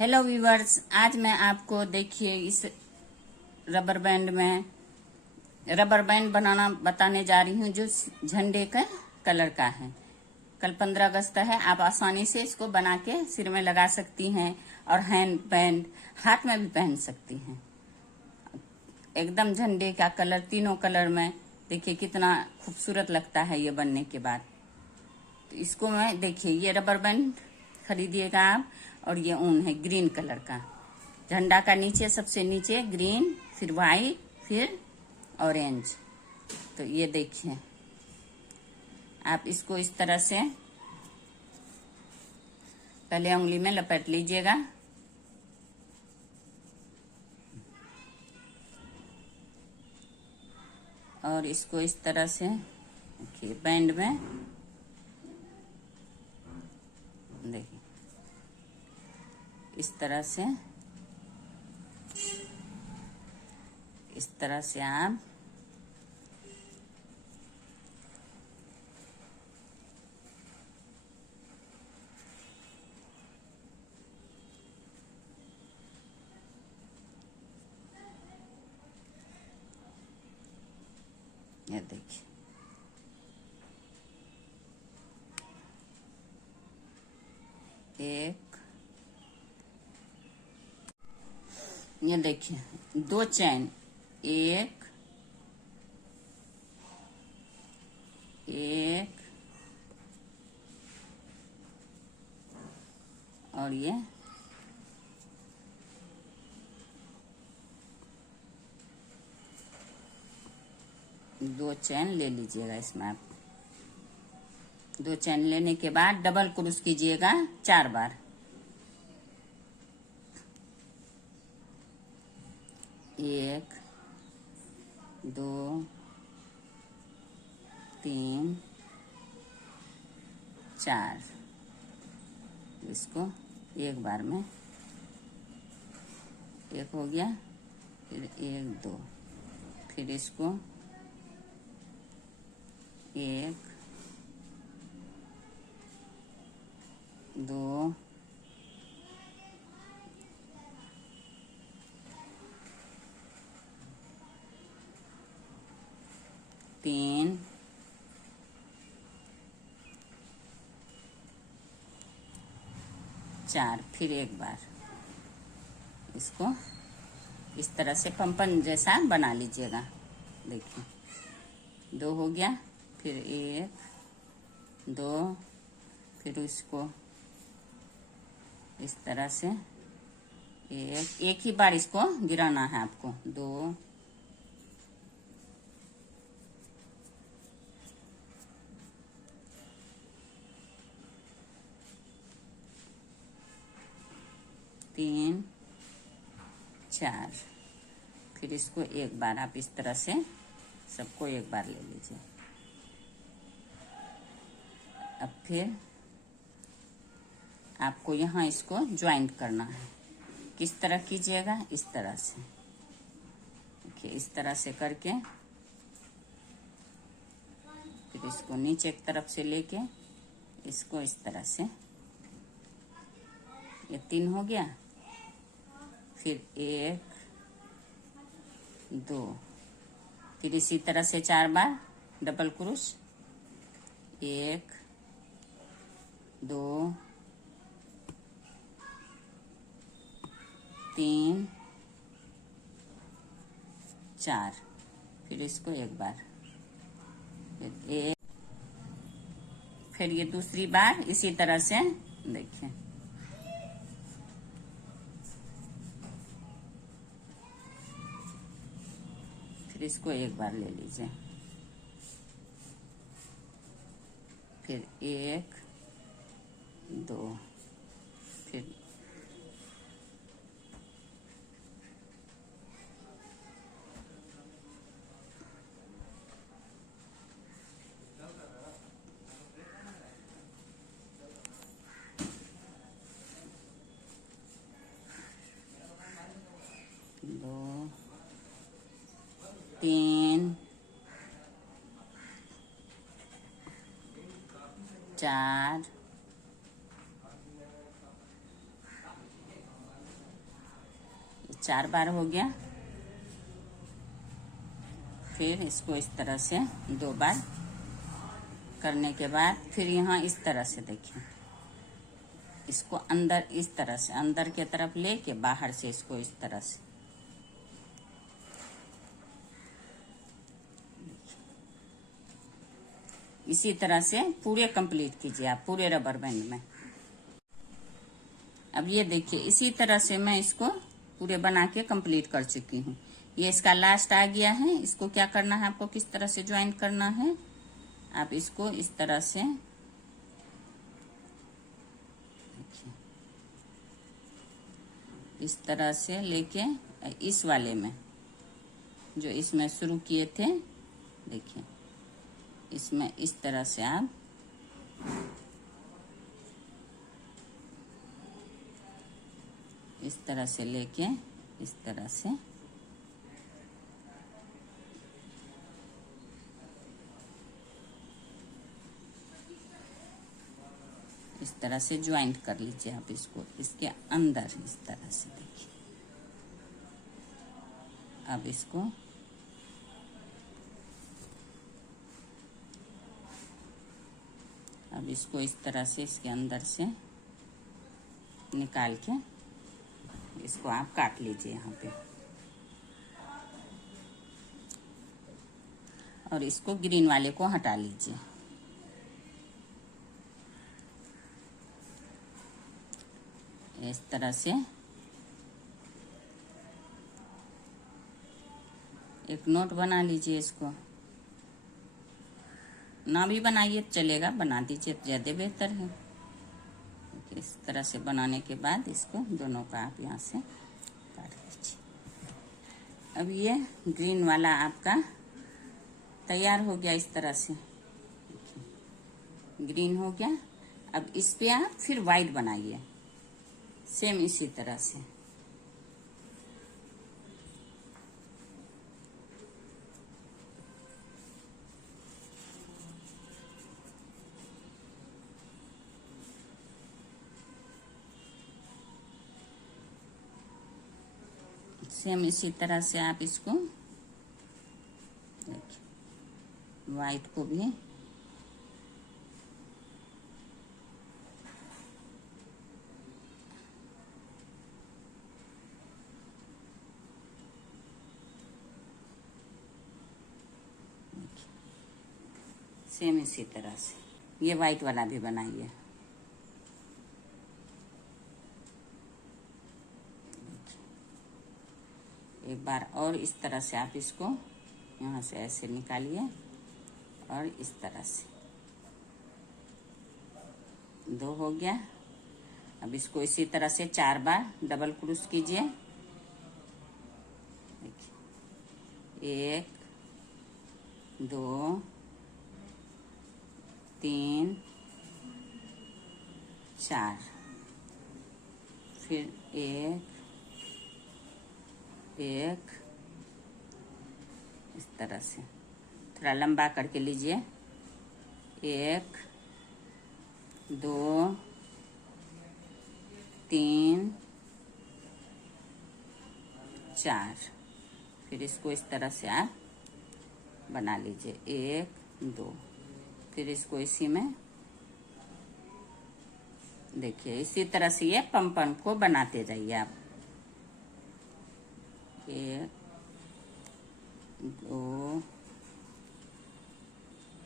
Hello viewers, आज मैं आपको देखिए इस रबर बैंड बनाना बताने जा रही हूँ जो झंडे का कलर का है। कल 15 अगस्त है। आप आसानी से इसको बना के सिर में लगा सकती हैं और हैंड बैंड हाथ में भी पहन सकती हैं। एकदम झंडे का कलर, तीनों कलर में देखिए कितना खूबसूरत लगता है ये बनने के बाद। तो इसको मैं देखिए, ये रबर बैंड खरीदिएगा आप, और ये ऊन है ग्रीन कलर का। झंडा का नीचे, सबसे नीचे ग्रीन, फिर वाइट, फिर ऑरेंज। तो ये देखिए, आप इसको इस तरह से पहले उंगली में लपेट लीजिएगा। और इसको इस तरह से देखिए बैंड में देखिए इस तरह से आप ये देखिए, एक, ये देखिए दो चैन, एक एक और ये दो चैन ले लीजिएगा। इसमें आप दो चैन लेने के बाद डबल क्रोस कीजिएगा 4 बार। एक, दो, तीन, चार। इसको एक बार में, एक हो गया, फिर एक, दो, फिर इसको एक, दो, तीन, चार, फिर एक बार इसको इस तरह से पंपन जैसा बना लीजिएगा। देखिए दो हो गया, फिर एक, दो, फिर इसको इस तरह से एक ही बार इसको गिराना है आपको। दो, तीन, चार, फिर इसको एक बार आप इस तरह से सबको एक बार ले लीजिए। अब फिर आपको यहाँ इसको ज्वाइंट करना है। किस तरह कीजिएगा? इस तरह से देखिए, इस तरह से करके फिर इसको नीचे एक तरफ से लेके इसको इस तरह से, ये 3 हो गया, फिर एक, दो, फिर इसी तरह से 4 बार डबल क्रोस, एक, दो, तीन, चार, फिर इसको एक बार, फिर एक, फिर ये दूसरी बार इसी तरह से देखिए। फिर इसको एक बार ले लीजिए, फिर एक, दो, फिर दो, तीन, चार, 4 बार हो गया। फिर इसको इस तरह से 2 बार करने के बाद फिर यहाँ इस तरह से देखिए, इसको अंदर इस तरह से अंदर के तरफ लेके बाहर से इसको इस तरह से इसी तरह से पूरे कंप्लीट कीजिए आप पूरे रबर बैंड में। अब ये देखिए इसी तरह से मैं इसको पूरे बना के कंप्लीट कर चुकी हूँ। ये इसका लास्ट आ गया है। इसको क्या करना है, आपको किस तरह से ज्वाइन करना है, आप इसको इस तरह से इस तरह से लेके इस वाले में जो इसमें शुरू किए थे, देखिए इसमें इस तरह से आप इस तरह से लेके इस तरह से इस तरह से ज्वाइंट कर लीजिए आप इसको इसके अंदर इस तरह से। देखिए अब इसको इस तरह से इसके अंदर से निकाल के इसको आप काट लीजिए यहाँ पे, और इसको ग्रीन वाले को हटा लीजिए। इस तरह से एक नोट बना लीजिए। इसको ना भी बनाइए चलेगा, बना दीजिए तो ज़्यादा बेहतर है। इस तरह से बनाने के बाद इसको दोनों का आप यहाँ से काट लीजिए। अब ये ग्रीन वाला आपका तैयार हो गया। इस तरह से ग्रीन हो गया। अब इस पे आप फिर वाइट बनाइए सेम इसी तरह से। सेम इसी तरह से आप इसको देखिए वाइट को भी सेम इसी तरह से ये वाइट वाला भी बनाइए। एक बार और इस तरह से आप इसको यहाँ से ऐसे निकालिए और इस तरह से 2 हो गया। अब इसको इसी तरह से 4 बार डबल क्रूस कीजिए। देखिए 1 2 3 4, फिर 1 इस तरह से थोड़ा लंबा करके लीजिए। 1 2 3 4, फिर इसको इस तरह से आप बना लीजिए। 1 2, फिर इसको इसी में देखिए इसी तरह से ये पंपन को बनाते जाइए आप। 1 2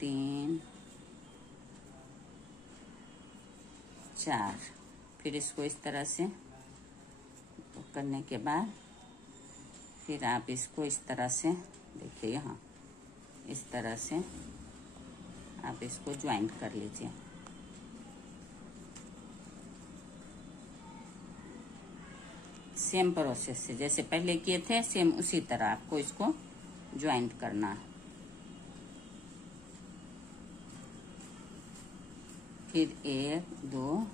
3 4, फिर इसको इस तरह से करने के बाद फिर आप इसको इस तरह से देखिए यहाँ इस तरह से आप इसको ज्वाइंट कर लीजिए। सेम प्रोसेस से जैसे पहले किए थे सेम उसी तरह आपको इसको ज्वाइंट करना है। फिर 1 2,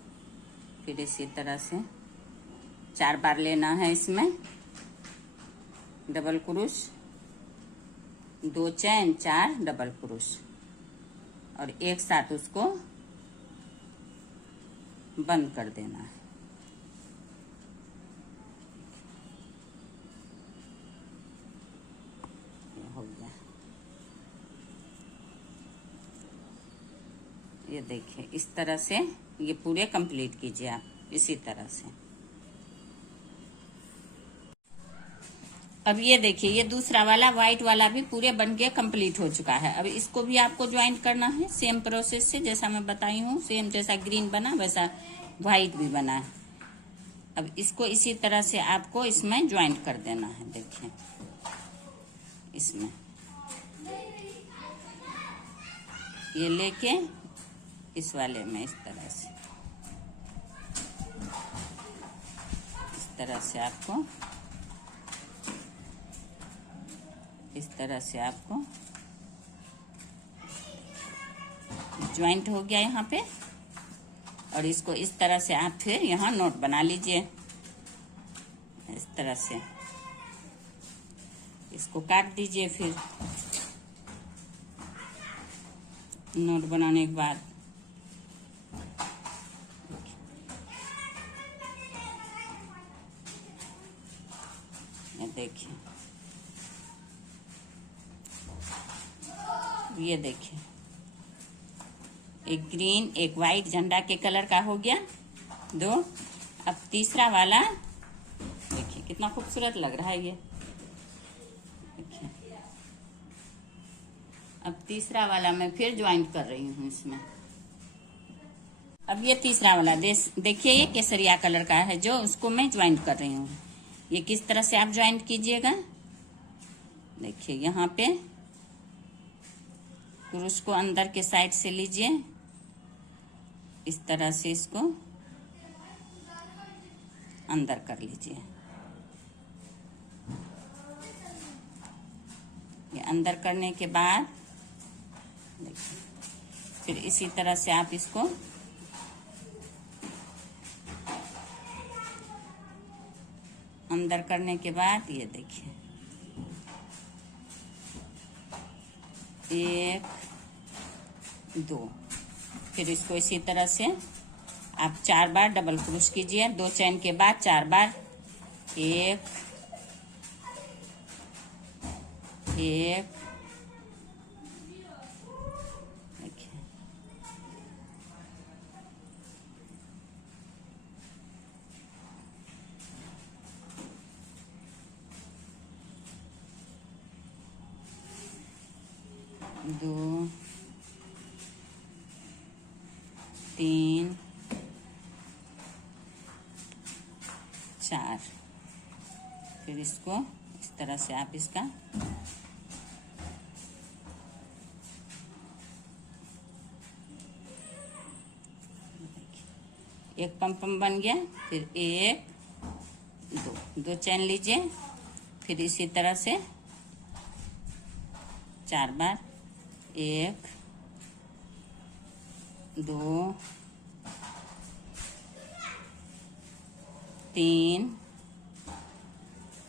फिर इसी तरह से 4 बार लेना है। इसमें डबल क्रूस 2 चैन 4 डबल क्रूस और एक साथ उसको बंद कर देना है। ये देखिए इस तरह से ये पूरे कंप्लीट कीजिए आप इसी तरह से। अब ये देखिए ये दूसरा वाला व्हाइट वाला भी पूरे बनके कंप्लीट हो चुका है। अब इसको भी आपको ज्वाइंट करना है सेम प्रोसेस से, जैसा मैं बताई हूँ। सेम जैसा ग्रीन बना वैसा व्हाइट भी बना है। अब इसको इसी तरह से आपको इसमें ज्वाइंट कर देना है। देखिए इसमें ये लेके इस वाले में इस तरह से आपको इस तरह से आपको ज्वाइंट हो गया यहाँ पे। और इसको इस तरह से आप फिर यहाँ नोट बना लीजिए इस तरह से। इसको काट दीजिए फिर नोट बनाने के बाद। ये देखिए ये देखिए एक ग्रीन एक वाइट झंडा के कलर का हो गया 2। अब तीसरा वाला देखिए कितना खूबसूरत लग रहा है ये। देखिए अब तीसरा वाला मैं फिर ज्वाइंट कर रही हूँ इसमें। अब ये तीसरा वाला देखिए ये केसरिया कलर का है जो उसको मैं ज्वाइंट कर रही हूँ। ये किस तरह से आप ज्वाइंट कीजिएगा, देखिए यहाँ पे क्रूस को अंदर के साइड से लीजिए इस तरह से, इसको अंदर कर लीजिए। ये अंदर करने के बाद देखिए फिर इसी तरह से आप इसको अंदर करने के बाद ये देखिए 1 2, फिर इसको इसी तरह से आप 4 बार डबल क्रूस कीजिए। 2 चैन के बाद 4 बार 1 1 देखिए 2 3 4, फिर इसको इस तरह से आप इसका एक पम बन गया। फिर 1 2 चैन लीजिए, फिर इसी तरह से 4 बार 1 2 3,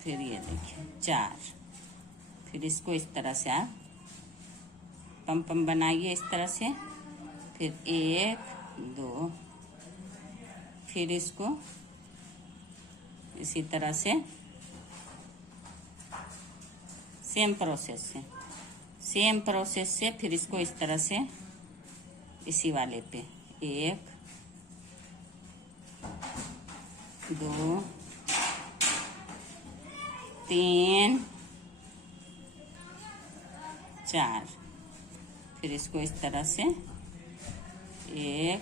फिर ये देखिए 4, फिर इसको इस तरह से आप पम बनाइए इस तरह से। फिर 1 2, फिर इसको इसी तरह से सेम प्रोसेस से फिर इसको इस तरह से इसी वाले पे 1 2 3 4, फिर इसको इस तरह से 1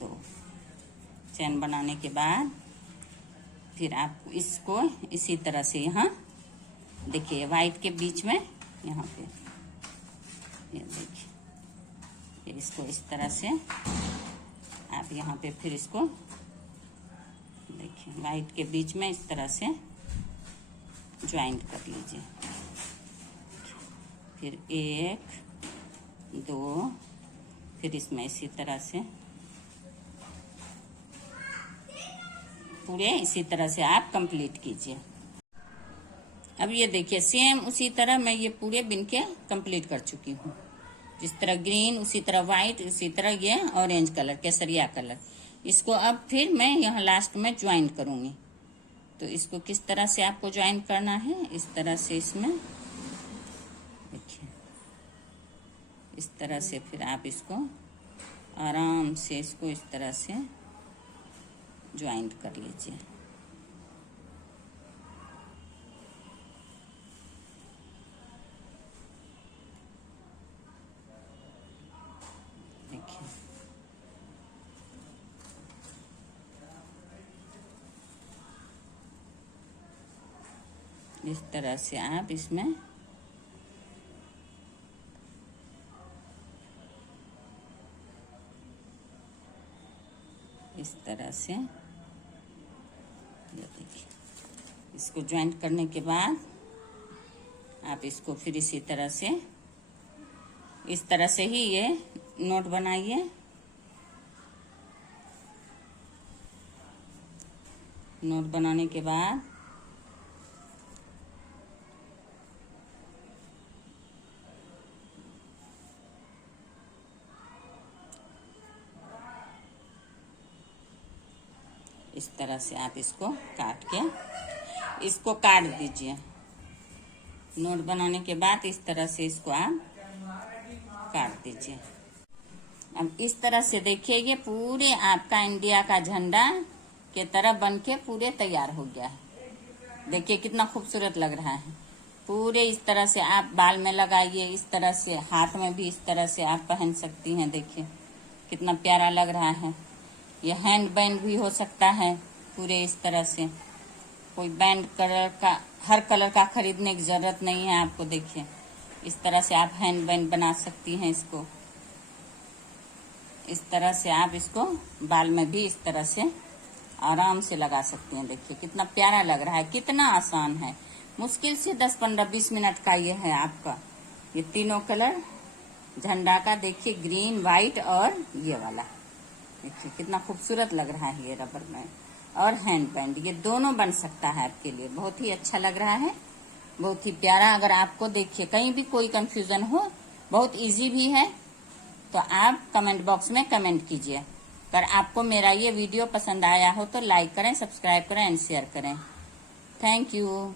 2 चैन बनाने के बाद फिर आप इसको इसी तरह से यहाँ देखिए व्हाइट के बीच में यहाँ पे ये देखिए इसको इस तरह से आप यहाँ पे फिर इसको देखिए व्हाइट के बीच में इस तरह से ज्वाइंट कर लीजिए। फिर 1 2, फिर इसमें इसी तरह से पूरे इसी तरह से आप कंप्लीट कीजिए। अब ये देखिए सेम उसी तरह मैं ये पूरे बिन के कंप्लीट कर चुकी हूँ। जिस तरह ग्रीन उसी तरह व्हाइट, उसी तरह ये ऑरेंज कलर केसरिया कलर। इसको अब फिर मैं यहाँ लास्ट में ज्वाइंट करूंगी। तो इसको किस तरह से आपको ज्वाइंट करना है, इस तरह से इसमें देखिए इस तरह से फिर आप इसको आराम से इसको इस तरह से ज्वाइंट कर लीजिए। देखिए इस तरह से आप इसमें इस तरह से ये देखिए, इसको ज्वाइंट करने के बाद आप इसको फिर इसी तरह से इस तरह से ही ये नोट बनाइए। नोट बनाने के बाद इस तरह से आप इसको काट दीजिए। नोट बनाने के बाद इस तरह से इसको आप काट दीजिए। अब इस तरह से देखिए, ये पूरे आपका इंडिया का झंडा के तरह बनके पूरे तैयार हो गया है। देखिए कितना खूबसूरत लग रहा है। पूरे इस तरह से आप बाल में लगाइए, इस तरह से हाथ में भी इस तरह से आप पहन सकती हैं। देखिए कितना प्यारा लग रहा है। ये हैंड बैंड भी हो सकता है पूरे इस तरह से। कोई बैंड हर कलर का खरीदने की जरूरत नहीं है आपको। देखिए इस तरह से आप हैंड बैंड बना सकती हैं इसको। इस तरह से आप इसको बाल में भी इस तरह से आराम से लगा सकती हैं। देखिए कितना प्यारा लग रहा है, कितना आसान है। मुश्किल से 10, 15, 20 मिनट का ये है आपका। ये तीनों कलर झंडा का देखिए, ग्रीन, व्हाइट और ये वाला। देखिए कितना खूबसूरत लग रहा है। ये रबर बैंड और हैंड बैंड ये दोनों बन सकता है आपके लिए। बहुत ही अच्छा लग रहा है, बहुत ही प्यारा। अगर आपको देखिए कहीं भी कोई कंफ्यूजन हो, बहुत इजी भी है, तो आप कमेंट बॉक्स में कमेंट कीजिए। अगर आपको मेरा ये वीडियो पसंद आया हो तो लाइक करें, सब्सक्राइब करें एंड शेयर करें। Thank you.